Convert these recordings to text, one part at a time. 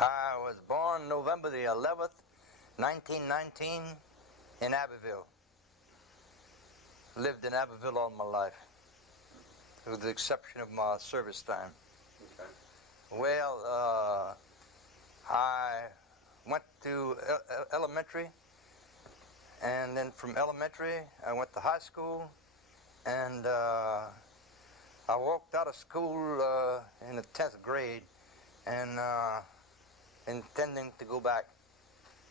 I was born November the 11th, 1919 in Abbeville. Lived in Abbeville all my life, with the exception of my service time. Okay. Well, I went to elementary, and then from elementary I went to high school, and I walked out of school in the 10th grade, and intending to go back,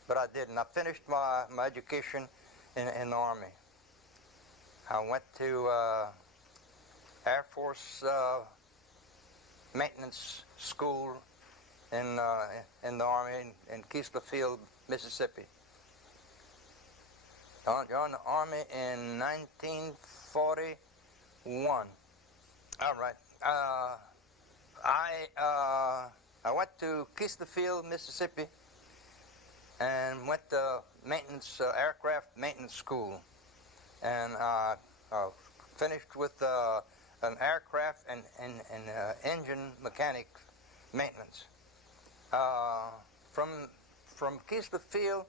but I didn't. I finished my education in the Army. I went to Air Force maintenance school in the Army in Keesler Field, Mississippi. I joined the Army in 1941. All right. I went to Keesler Field, Mississippi, and went to maintenance aircraft maintenance school, and finished with an aircraft and engine mechanic maintenance. From Keesler Field,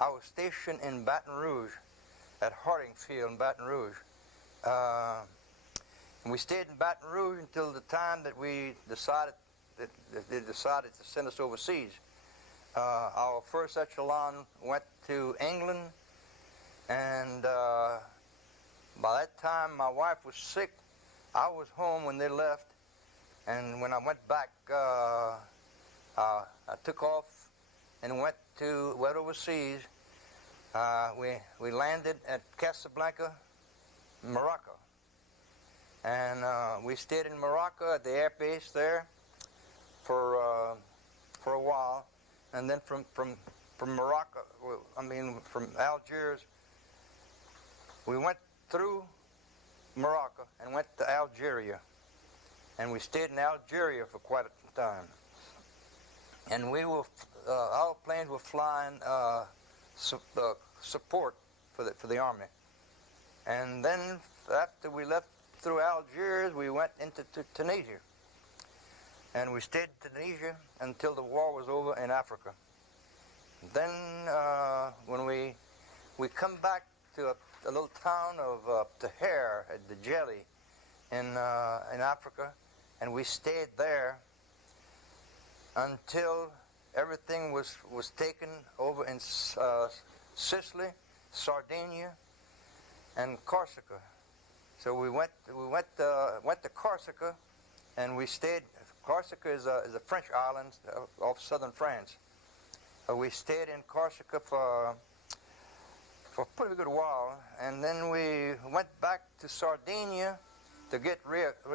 I was stationed in Baton Rouge, at Harding Field in Baton Rouge. And we stayed in Baton Rouge until the time that they decided to send us overseas. Our first echelon went to England, and by that time my wife was sick. I was home when they left, and when I went back, I took off and went overseas. We landed at Casablanca, Morocco, and we stayed in Morocco at the air base there for a while, and then from Morocco, from Algiers, we went through Morocco and went to Algeria, and we stayed in Algeria for quite a time. And our planes were flying support for the Army. And then after we left through Algiers, we went into Tunisia. And we stayed in Tunisia until the war was over in Africa. Then when we come back to a little town of Taher at the Jelly in Africa, and we stayed there until everything was taken over in Sicily, Sardinia, and Corsica. So we went to Corsica, and we stayed. Corsica is a French island off southern France. We stayed in Corsica for a pretty good while, and then we went back to Sardinia to get worked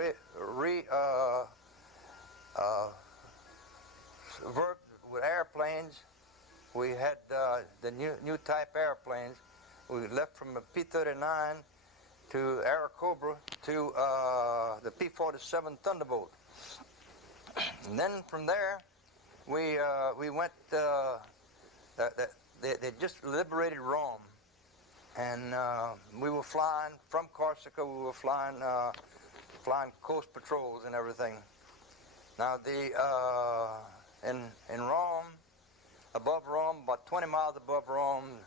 with airplanes. We had the new type airplanes. We left from the P-39 to Airacobra to the P-47 Thunderbolt. And then from there, we went. They just liberated Rome, and we were flying from Corsica. We were flying coast patrols and everything. Now in Rome, above Rome, about 20 miles above Rome,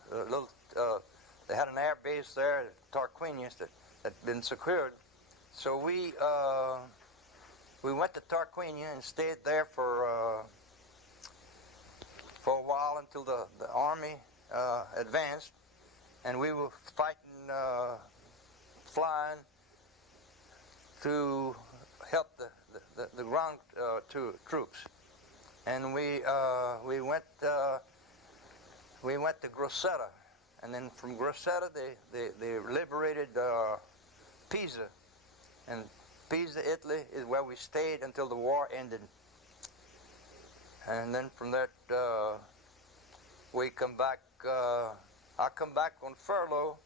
they had an air base there, Tarquinius, that had been secured. So we went to Tarquinia and stayed there for a while until the army advanced, and we were fighting, flying to help the ground troops. And we went to Grosseto, and then from Grosseto they liberated Pisa, and Pisa, Italy, is where we stayed until the war ended. And then from that we come back. I come back on furlough,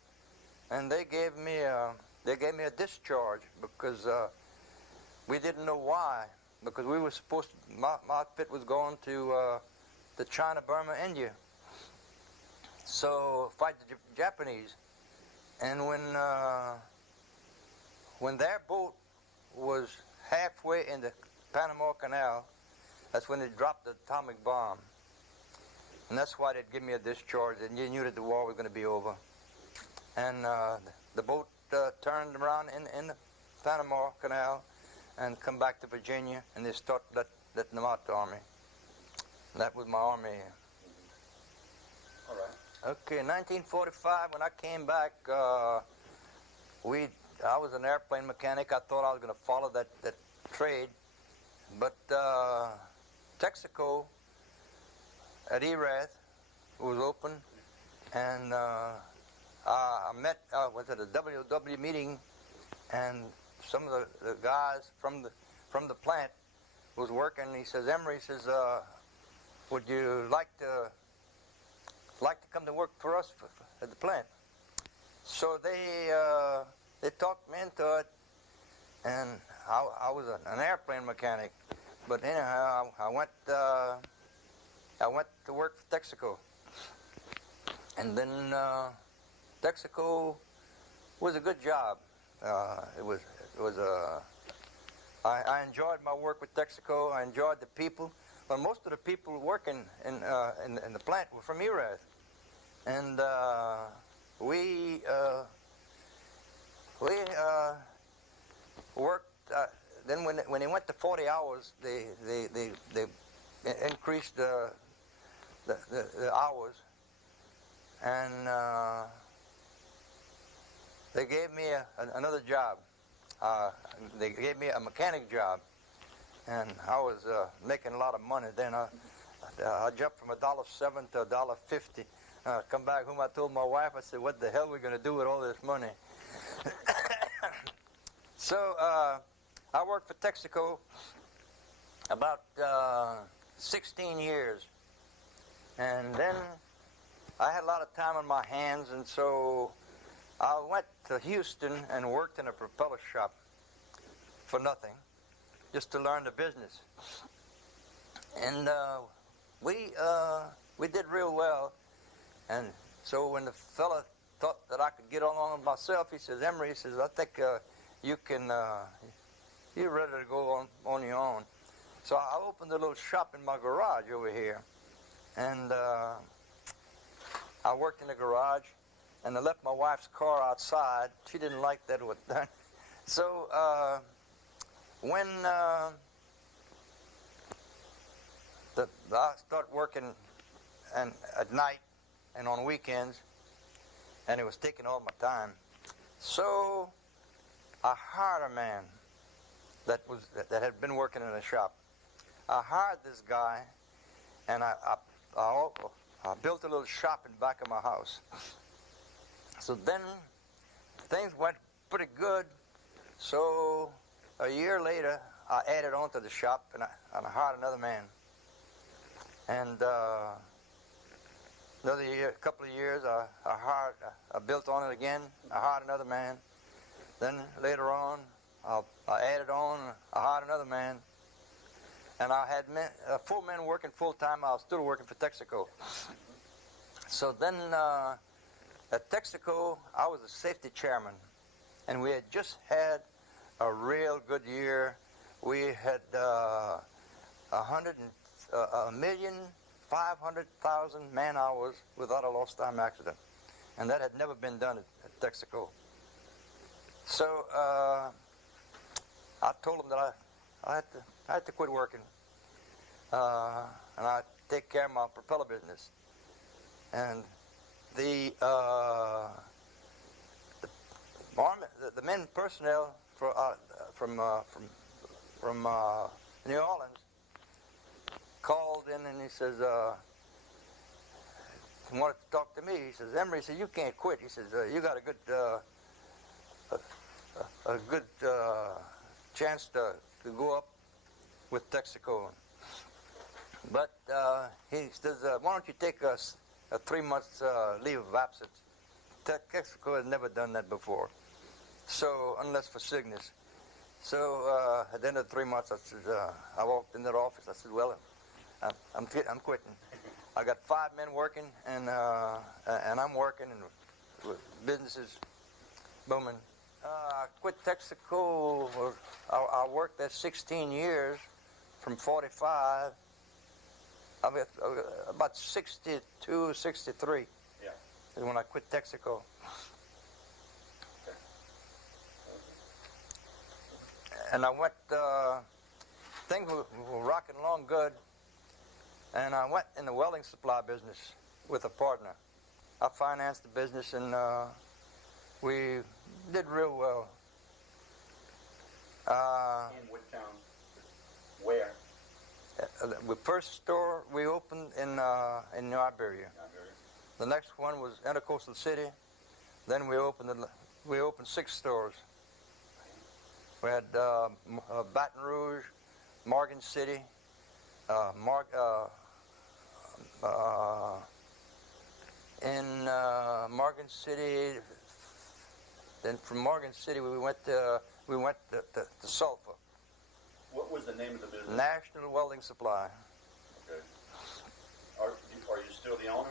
and they gave me a discharge because we didn't know why. Because we were supposed to, my outfit was going to China, Burma, India, so fight the Japanese. And when their boat was halfway in the Panama Canal, That's when they dropped the atomic bomb. And that's why they'd give me a discharge, and you knew that the war was going to be over. And the boat turned around in the Panama Canal and come back to Virginia, and they start letting them out the Army. And that was my Army. All right. Okay, in 1945, when I came back, I was an airplane mechanic. I thought I was going to follow that trade. But Texaco at Erath was open, and I met, was at a WW meeting, and some of the guys from the plant was working. He says, Emery says, would you like to come to work for us at the plant? So they talked me into it, and I was an airplane mechanic. But anyhow, I went to work for Texaco, and then Texaco was a good job. I enjoyed my work with Texaco. I enjoyed the people. But most of the people working in the plant were from Erath, and we worked. Then when they went to 40 hours, they increased the hours, and they gave me another job. They gave me a mechanic job, and I was making a lot of money then. I jumped from $1.07 to $1.50. I come back home, I told my wife, I said, what the hell are we going to do with all this money? So I worked for Texaco about 16 years, and then I had a lot of time on my hands, and so I went to Houston and worked in a propeller shop for nothing, just to learn the business. And we did real well. And so when the fella thought that I could get along with myself, he says, Emery, he says, I think you're ready to go on your own. So I opened a little shop in my garage over here, and I worked in the garage, and I left my wife's car outside. She didn't like that it was done. So when I started working at night and on weekends, and it was taking all my time, so I hired a man that had been working in the shop. I hired this guy, and I built a little shop in the back of my house. So then things went pretty good. So a year later, I added on to the shop, and I hired another man. And another year, a couple of years, I built on it again. I hired another man. Then later on, I added on. I hired another man. And I had 4 men working full time. I was still working for Texaco. So then at Texaco, I was the safety chairman, and we had just had a real good year. We had 1,500,000 man-hours without a lost time accident, and that had never been done at Texaco. So I told them that I had to quit working, and I'd take care of my propeller business. And the men personnel from New Orleans called in, and he says, he wanted to talk to me. He says, Emery, he says, you can't quit. He says, you got a good chance to go up with Texaco. But he says, why don't you take a 3 months leave of absence? Texaco has never done that before, so unless for sickness. So at the end of 3 months, I walked into the office. I said, well, I'm quitting. I got 5 men working, and I'm working, and business is booming. I quit Texaco. I worked there 16 years from 45, I mean, about 62, 63 Yeah. is when I quit Texaco. Okay. And I went, things were rocking along good, and I went in the welding supply business with a partner. I financed the business, and we did real well. In what town? Where? The first store we opened in New Iberia. Iberia. The next one was Intercoastal City. Then we opened 6 stores. We had Baton Rouge, Morgan City, in Morgan City. Then from Morgan City we went to Sulphur. What was the name of the business? National Welding Supply. Okay. Are you still the owner?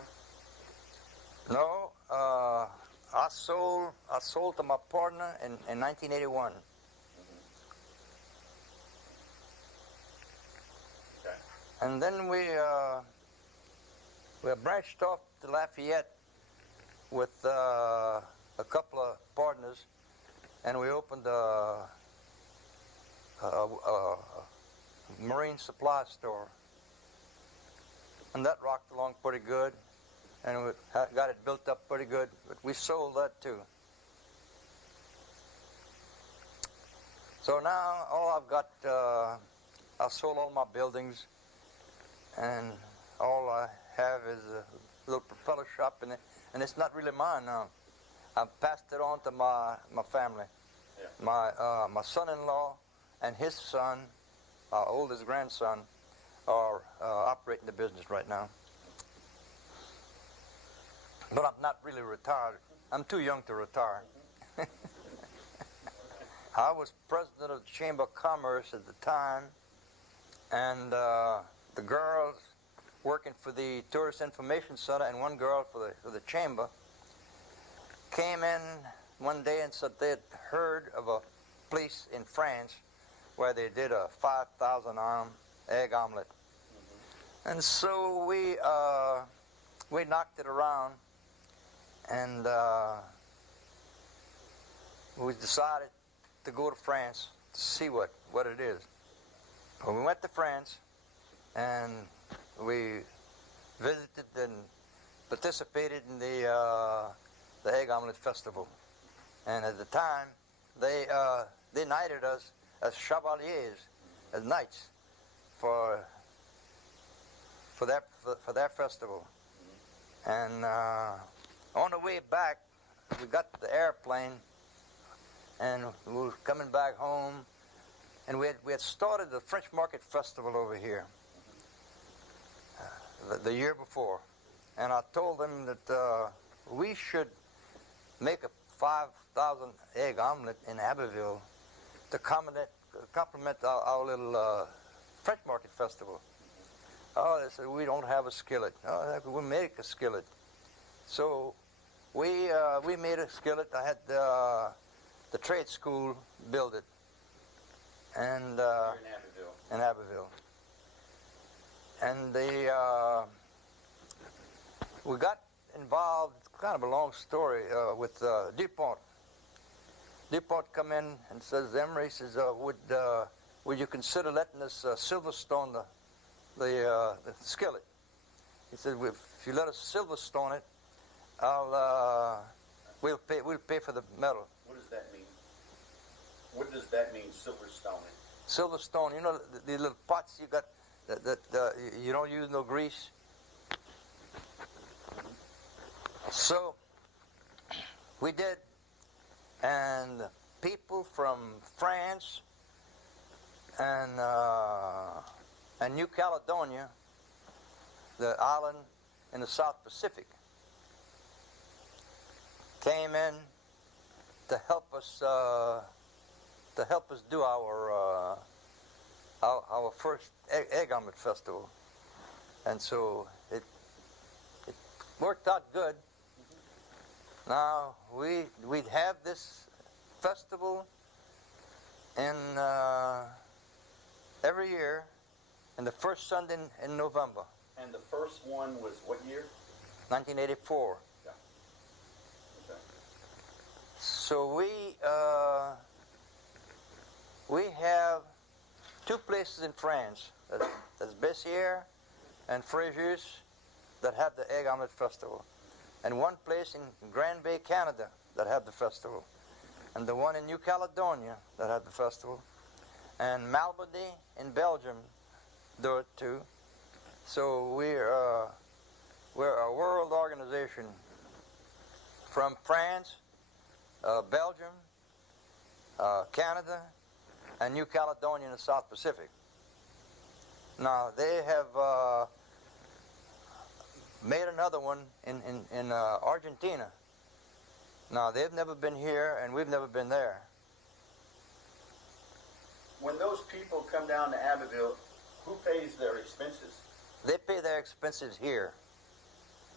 No, I sold to my partner in 1981. Okay. And then we branched off to Lafayette with a couple of partners, and we opened a marine supply store. And that rocked along pretty good, and we got it built up pretty good, but we sold that too. So now all I've got, I sold all my buildings, and all I have is a little propeller shop, and it's not really mine now. I've passed it on to my family. Yeah. My son-in-law and his son, our oldest grandson, are operating the business right now. But I'm not really retired. I'm too young to retire. I was president of the Chamber of Commerce at the time, and the girls working for the Tourist Information Center and one girl for the Chamber came in one day and said they had heard of a place in France where they did a 5,000 egg omelet. And so we knocked it around, and we decided to go to France to see what it is. Well, we went to France, and we visited and participated in the Egg Omelette Festival. And at the time, they knighted us as chevaliers, as knights, for their festival. And on the way back, we got the airplane, and we were coming back home, and we had started the French Market Festival over here the year before, and I told them that we should make a 5,000 egg omelet in Abbeville to complement our little French Market Festival. Oh, they said, we don't have a skillet. Oh, we'll make a skillet. So we made a skillet. I had the trade school build it. And in Abbeville. And we got involved, kind of a long story, with DuPont. DuPont come in and says, Emery says, would you consider letting us Silverstone the skillet? He said, if you let us Silverstone it, we'll pay for the metal. What does that mean? What does that mean, Silverstone? Silverstone, you know the little pots you got that you don't use no grease. So we did, and people from France and New Caledonia, the island in the South Pacific, came in to help us do our first egg omelet festival, and so it worked out good. Now we'd have this festival in every year and the first Sunday in November, And the first one was what year? 1984. Okay. So we have two places in France, that's Bessièrs and Fréjus, that have the Egg Omelette Festival, and one place in Grand Bay, Canada, that have the festival, and the one in New Caledonia that have the festival, and Malmedy in Belgium do it too. So we're a world organization from France, Belgium, Canada, and New Caledonia in the South Pacific. Now they have made another one in Argentina. Now they've never been here, and we've never been there. When those people come down to Abbeville, who pays their expenses? They pay their expenses here.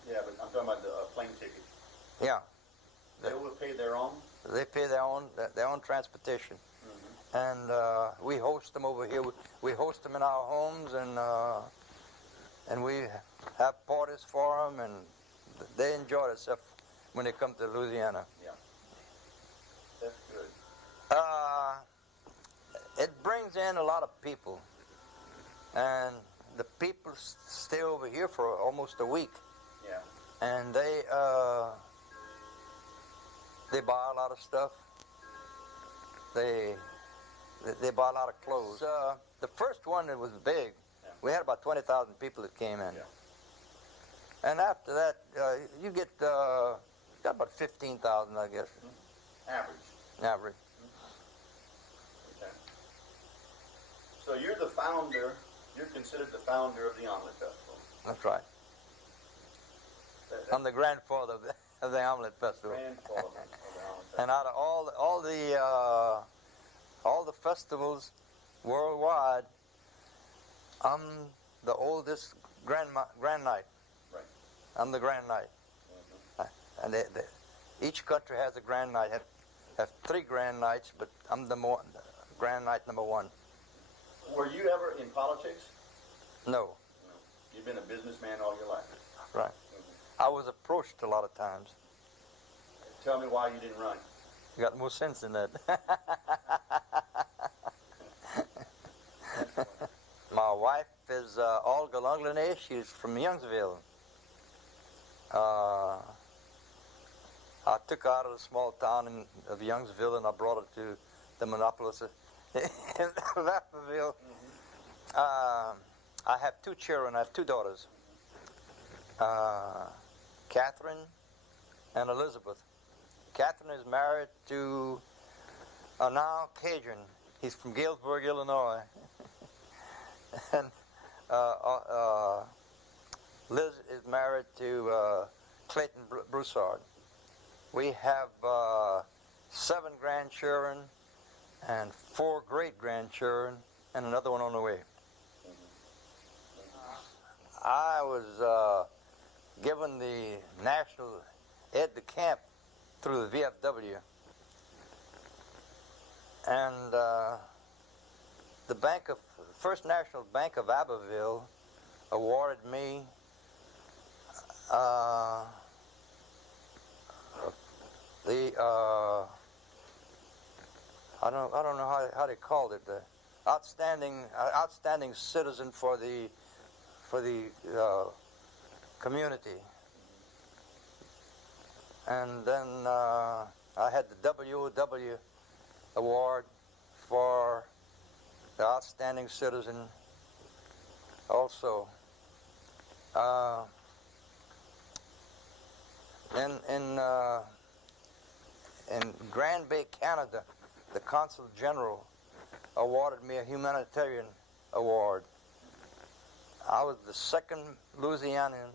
Yeah, but I'm talking about the plane ticket. Yeah, They will pay their own? they pay their own transportation, and we host them over here. We host them in our homes, and we have parties for them, and they enjoy themselves when they come to Louisiana. Yeah. That's good. It brings in a lot of people, and the people stay over here for almost a week, Yeah. and they buy a lot of stuff. They buy a lot of clothes. The first one, it was big. Yeah. We had about 20,000 people that came in. Yeah. And after that, you get got about 15,000, I guess, Average. average. Okay. So you're the founder, you're considered the founder of the Omelette Festival. That's right. That's I'm the grandfather of the Omelette Festival. grandfather of the Omelette Festival. And out of all the festivals worldwide, I'm the oldest grand knight. Right. I'm the grand knight. And each country has a grand knight. Have 3 grand knights, but I'm the grand knight number 1. Were you ever in politics? No, No. You've been a businessman all your life. right. I was approached a lot of times. Tell me why you didn't run. You got more sense than that. My wife is Olga Longlinay. She's from Youngsville. I took her out of the small town of Youngsville, and I brought her to the Monopolis in Abbeville. I have 2 children. I have 2 daughters, Catherine and Elizabeth. Catherine is married to a now Cajun. He's from Galesburg, Illinois. And Liz is married to Clayton Broussard. We have 7 grandchildren and 4 great-grandchildren and another one on the way. I was given the national aide-de-camp through the VFW, and the First National Bank of Abbeville awarded me I don't know how they called it, the outstanding citizen for the community. And then I had the WOW award for the outstanding citizen also. In Grand Bay, Canada, the Consul General awarded me a humanitarian award. I was the 2nd Louisianian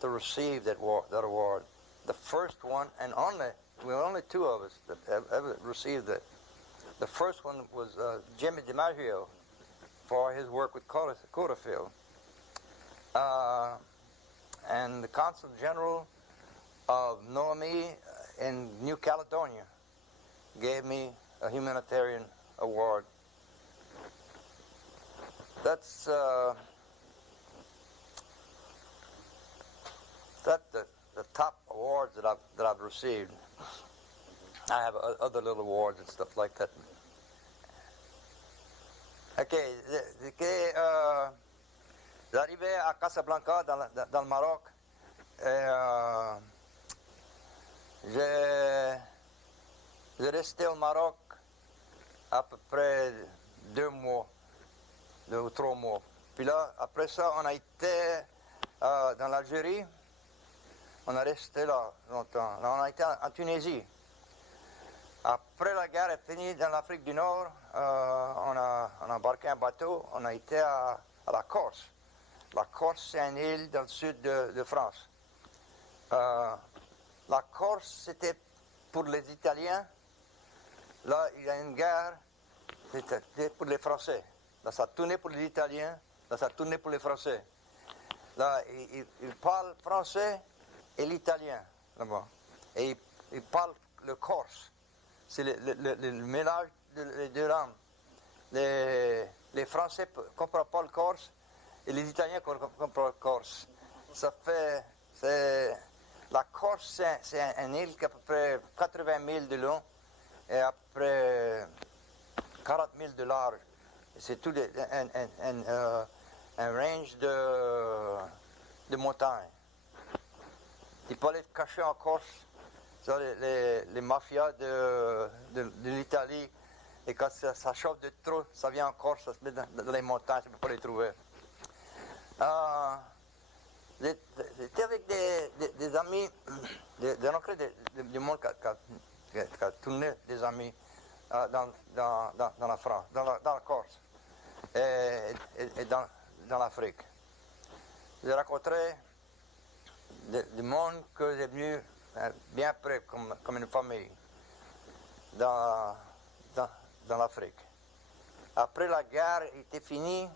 to receive that award. The first one, and only 2 of us that ever received it. The first one was Jimmy DiMaggio for his work with Codafield. And the Consul General of Noemi in New Caledonia gave me a humanitarian award. that's the top awards that I've received. I have other little awards and stuff like that. Ok, j'arrivais à Casablanca dans le Maroc et j'ai resté au Maroc à peu près 2 mois, 2 ou 3 mois. Puis là, après ça, on a été dans l'Algérie. On a resté là longtemps. Là, on a été en Tunisie. Après la guerre est finie dans l'Afrique du Nord, on a embarqué un bateau. On a été à la Corse. La Corse, c'est une île dans le sud de France. La Corse, c'était pour les Italiens. Là, il y a une guerre, c'était pour les Français. Là, ça tournait pour les Italiens. Là, ça tournait pour les Français. Là, ils parlent français et l'italien, là-bas. Et ils parlent le corse. C'est le mélange des deux langues. Les Français ne comprennent pas le corse et les Italiens ne comprennent pas le corse. Ça fait... La Corse, c'est une île qui a à peu près 80 000 de long et à peu près 40 000 de large. C'est tout un range de montagnes. Tu peux aller te cacher en Corse, les mafias de l'Italie, et quand ça chauffe de trop, ça vient en Corse, ça se met dans les montagnes, tu ne peux pas les trouver. J'étais avec des amis, du monde qui a tourné des amis dans la France, dans la Corse et dans l'Afrique. J'ai rencontré du monde que j'ai venu bien près, comme une famille, dans l'Afrique. Après la guerre était finie,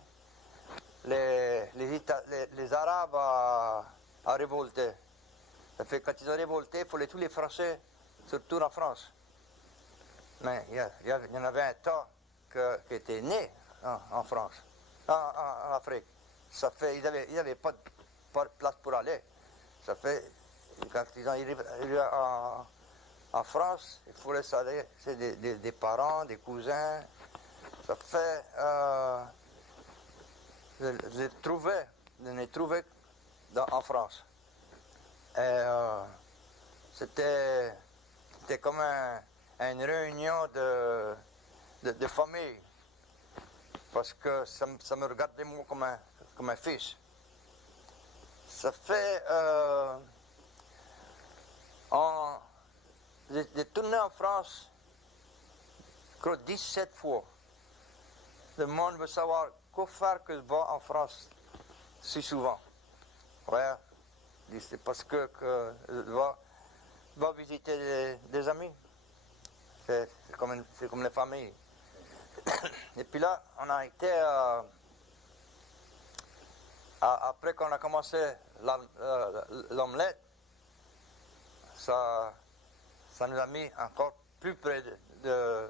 les Arabes ont révolté. Ça fait quand ils ont révolté, il fallait tous les Français, surtout en France. Mais il y en avait un tas qui était né en France, en Afrique. Ça fait, ils n'avaient pas de place pour aller. Ça fait, quand ils ont arrivé en France, il fallait aller, c'est des parents, des cousins. Ça fait, je l'ai trouvé en France. Et c'était comme une réunion de famille. Parce que ça me regardait moi comme un fils. Ça fait... j'ai tourné en France, je crois, 17 fois. Le monde veut savoir quoi faire que je vais en France si souvent. Ouais, c'est parce que je vais visiter des amis. C'est comme les familles. Et puis là, on a été... après qu'on a commencé l'omelette, ça nous a mis encore plus près de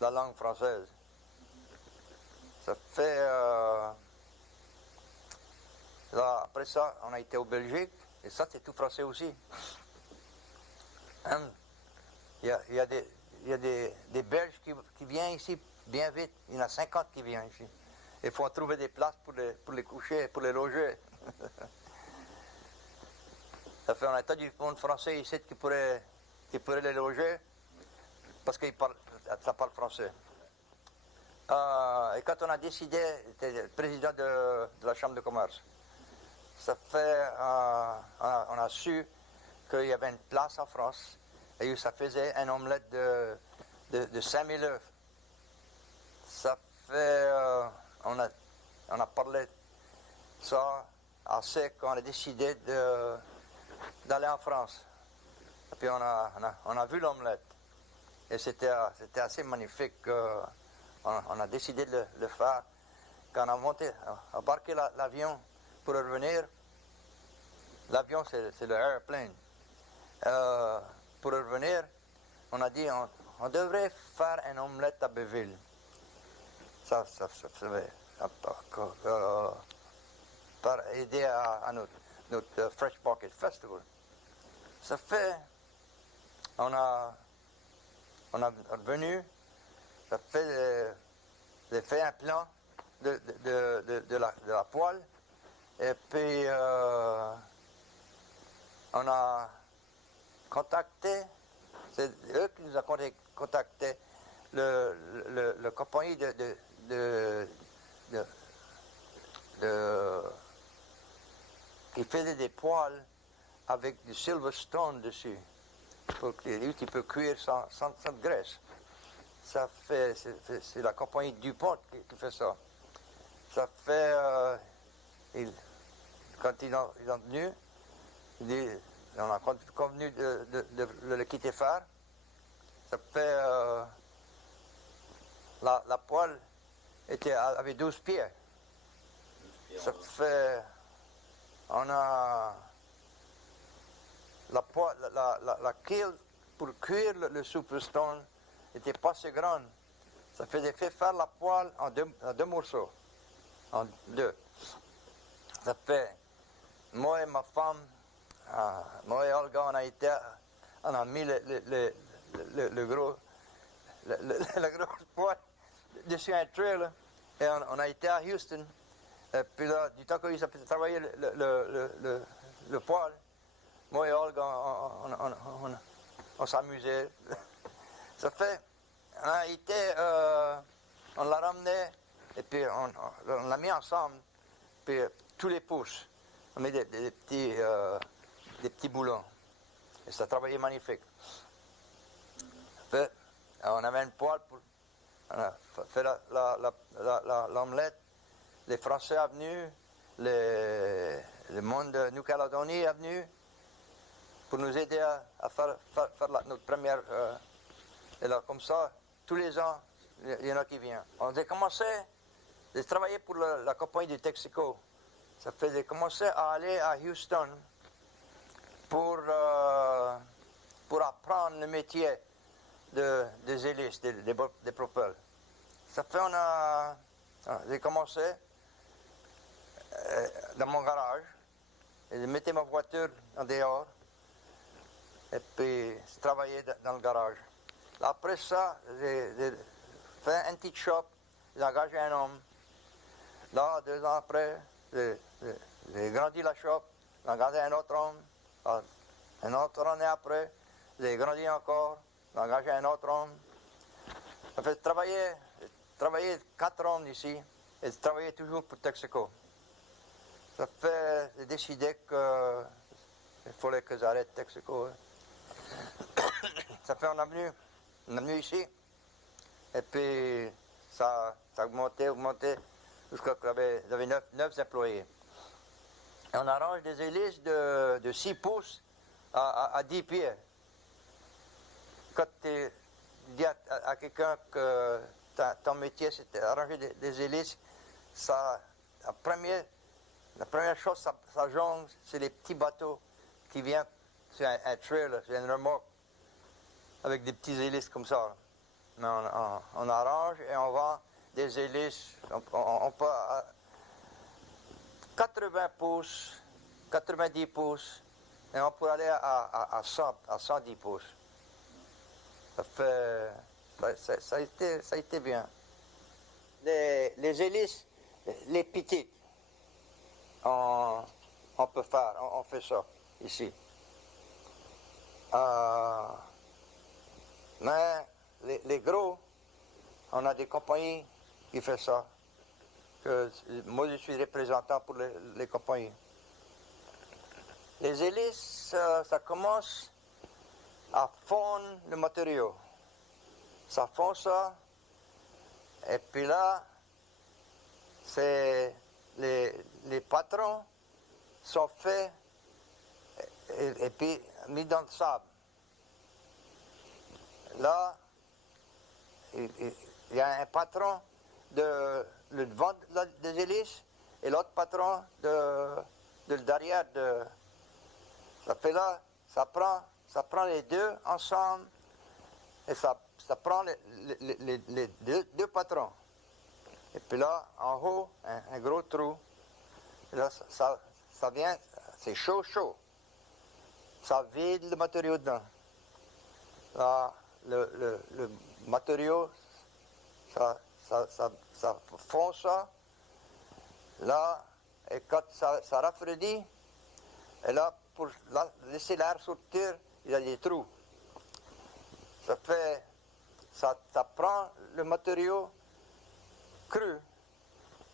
la langue française. Ça fait... là, après ça, on a été au Belgique, et ça, c'est tout français aussi. Il y a des Belges qui viennent ici bien vite. Il y en a 50 qui viennent ici. Il faut trouver des places pour les coucher, pour les loger. Ça fait un tas du monde français ici qui pourrait les loger parce qu'ils ça parle français. Et quand on a décidé, j'étais le président de la Chambre de commerce, ça fait, on a su qu'il y avait une place en France et ça faisait un omelette de 5000 œufs. Ça fait, on a parlé de ça assez qu'on a décidé d'aller en France. Et puis on a vu l'omelette. Et c'était assez magnifique. On a décidé de le faire. Quand on a embarqué l'avion pour revenir, l'avion c'est le airplane. Pour revenir, on a dit on devrait faire une omelette à Abbeville. Ça par aider à notre Fresh Market Festival. Ça fait, on a revenu, ça fait, j'ai fait un plan de la poêle, et puis on a contacté, c'est eux qui nous ont contacté, le compagnie qui faisait des poêles avec du Silverstone dessus, pour que tu peux cuire sans graisse. Ça fait, c'est la compagnie DuPont qui fait ça. Ça fait, quand ils sont venus, on a convenu de le quitter faire. Ça fait, la poêle avait 12 pieds. Ça fait, on a la quille pour cuire le Superstone n'était pas si grande. Ça faisait faire la poêle en deux morceaux, en deux. Ça fait, moi et ma femme, moi et Olga, on a mis le gros poêle dessus un trail, et on a été à Houston. Et puis là, du temps qu'ils ont travaillé le poêle, moi et Olga, on s'amusait. Ça fait, on a été, on l'a ramené, et puis on l'a mis ensemble, puis tous les pouces, on met des petits boulons. Et ça a travaillé magnifique. Ça fait, on avait une poêle on a fait l'omelette. Les Français sont venus, le monde de Nouvelle-Calédonie est venu pour nous aider à faire notre première. Et là, comme ça, tous les ans, il y en a qui viennent. On a commencé à travailler pour la compagnie du Texaco. Ça fait de commencer à aller à Houston pour apprendre le métier des hélices, des propels. Ça fait, j'ai commencé dans mon garage, et je mettais ma voiture en dehors, et puis je travaillais dans le garage. Après ça, j'ai fait un petit shop, j'ai engagé un homme. Là, 2 ans après, j'ai grandi la shop, j'ai engagé un autre homme. Un autre année après, j'ai grandi encore, j'ai engagé un autre homme. Ça fait travailler 4 hommes ici, et je travaillais toujours pour Texaco. Ça fait, j'ai décidé qu'il fallait que j'arrête Texaco. Ça fait, on est venu ici, et puis ça a augmenté, jusqu'à ce que j'avais 9 employés. Et on arrange des hélices de 6 pouces à 10 pieds. Quand tu dis à quelqu'un que ton métier c'est arranger des hélices, la première chose, ça jongle, c'est les petits bateaux qui viennent sur un trailer, sur une remorque, avec des petits hélices comme ça. Mais on arrange et on vend des hélices, on peut 80 pouces, 90 pouces, et on peut aller à 110 pouces. Ça a été bien. Les hélices, les petites, on peut faire, on fait ça ici. Mais les gros, on a des compagnies qui font ça. Moi, je suis représentant pour les compagnies. Les hélices, ça commence à fondre le matériau. Ça fond ça, et puis là, c'est les patrons sont faits et puis mis dans le sable. Là, il y a un patron le devant des hélices et l'autre patron de derrière. Ça fait là, ça prend les deux ensemble et ça prend les deux patrons. Et Puis là, en haut, un gros trou. Et là, ça vient, c'est chaud, chaud. Ça vide le matériau dedans. Là, le matériau, ça fond ça. Là, et quand ça rafraîchit, et là, pour laisser l'air sortir, il y a des trous. Ça prend le matériau cru.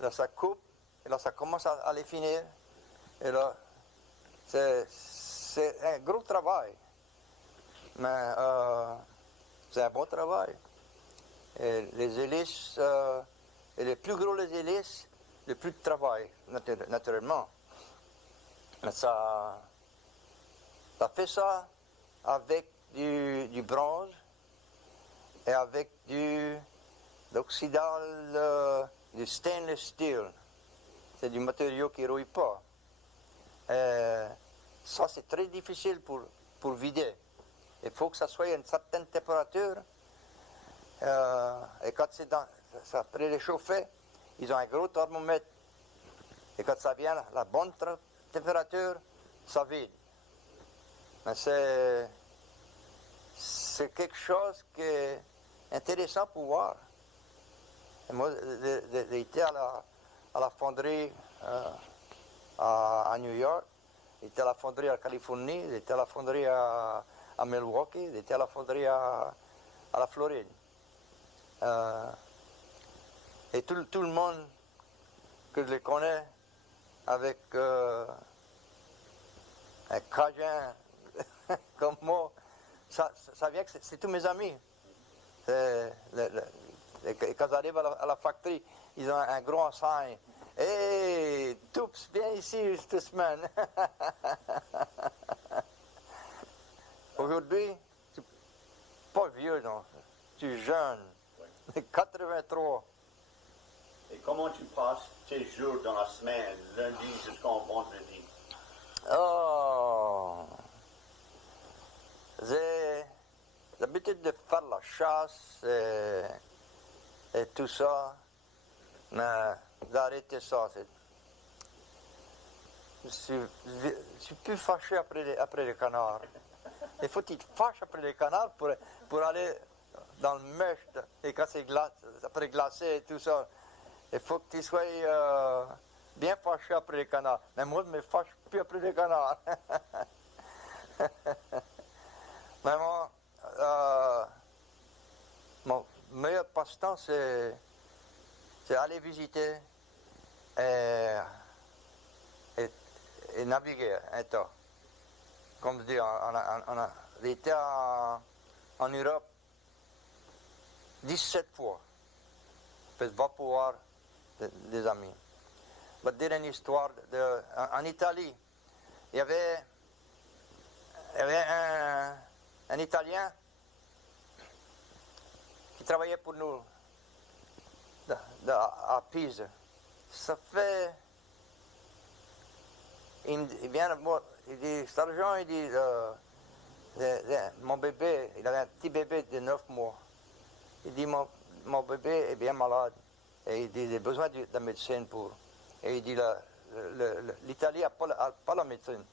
Là, ça coupe, et là, ça commence à les finir. Et là, c'est un gros travail. Mais c'est un bon travail. Et les hélices, et les plus gros les hélices, le plus de travail, naturellement. Mais ça fait ça avec du bronze et avec l'oxydal, du stainless steel. C'est du matériau qui ne rouille pas. Ça, c'est très difficile pour vider. Il faut que ça soit à une certaine température. Et quand après réchauffer, ils ont un gros thermomètre. Et quand ça vient à la bonne température, ça vide. Mais c'est quelque chose qui est intéressant pour voir. Et moi, j'ai été à la fonderie à New York, j'ai été à la fonderie en Californie, j'ai été à la fonderie à Milwaukee, j'ai été à la fonderie à la Floride. Et tout le monde que je les connais avec un Cajun comme moi, ça vient que c'est tous mes amis. Et quand j'arrive à la factory, ils ont un gros enseigne. Hey, Toups, viens ici cette semaine. Aujourd'hui, tu n'es pas vieux, non. Tu es jeune. 83. Et comment tu passes tes jours dans la semaine, lundi jusqu'au vendredi? Oh! J'ai l'habitude de faire la chasse et tout ça, mais d'arrêter ça, je suis plus fâché après les canards. Il faut que tu te fâches après les canards pour aller dans le mèche, et quand c'est après glacé et tout ça. Il faut que tu sois bien fâché après les canards. Mais moi, je ne me fâche plus après les canards. Mais moi, mon meilleur passe-temps, c'est aller visiter et naviguer un temps. Comme je dis, on a été en Europe 17 fois. Je vais pouvoir des amis. Je vais te dire une histoire. En Italie, il y avait un Italien qui travaillait pour nous à Pise. Ça fait... Il vient, il dit, cet argent, il dit, mon bébé, il avait un petit bébé de 9 mois. Il dit, mon bébé est bien malade. Et il dit, il a besoin de la médecine pour... Et il dit, l'Italie n'a pas la médecine.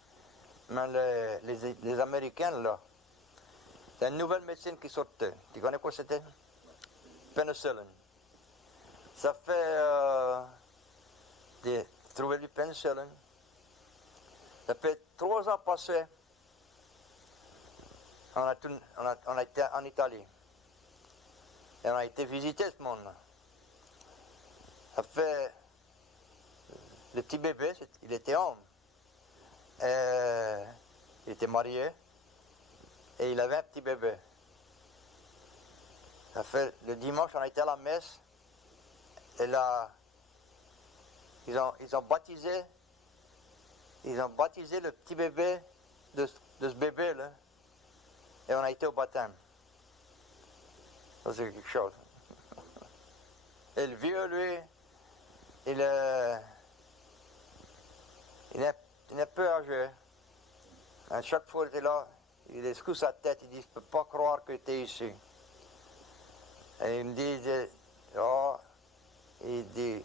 Mais les Américains, là, c'est une nouvelle médecine qui sortait. Tu connais quoi c'était? Penicillin. Ça fait... trouver du penicillin. Ça fait 3 ans passés. On a été en Italie. Et on a été visiter ce monde-là. Ça fait... Le petit bébé, il était homme. Il était marié. Et il avait un petit bébé. Ça fait... Le dimanche, on a été à la messe. Et là... Ils ont baptisé le petit bébé de ce bébé-là. Et on a été au baptême. Ça, c'est quelque chose. Et le vieux, lui, il est un peu âgé. À chaque fois qu'il était là, il secoue sa tête, il dit, je ne peux pas croire que tu es ici. Et il me dit, il dit,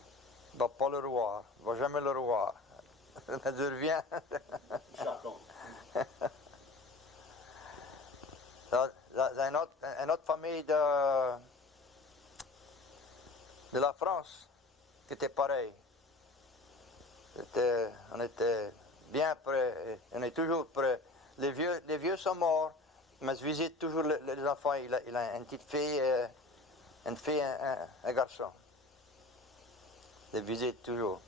de la France qui étaient pareils. On était bien prêts, on est toujours prêts. Les vieux sont morts, mais je visite toujours les enfants. Il a une petite fille, un garçon. Je visite toujours.